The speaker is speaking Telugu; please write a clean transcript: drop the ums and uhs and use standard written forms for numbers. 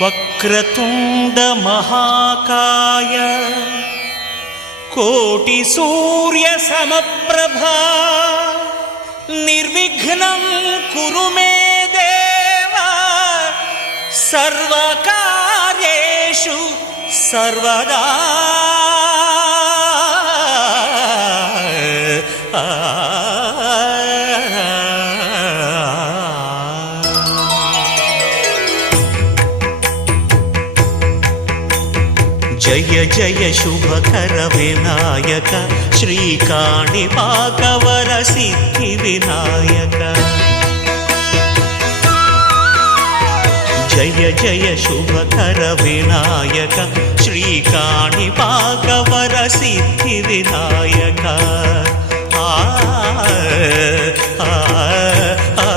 వక్రతుండ మహాకాయ కోటి సూర్య సమప్రభా నిర్విఘ్నం కురు మే దేవ సర్వకార్యేషు సర్వదా. జయ జయ శుభకర వినాయక శ్రీకాణిపాకవర సిద్ధి వినాయక. జయ జయ శుభకర వినాయక శ్రీకాణిపాకవర సిద్ధి వినాయక. ఆ ఆ ఆ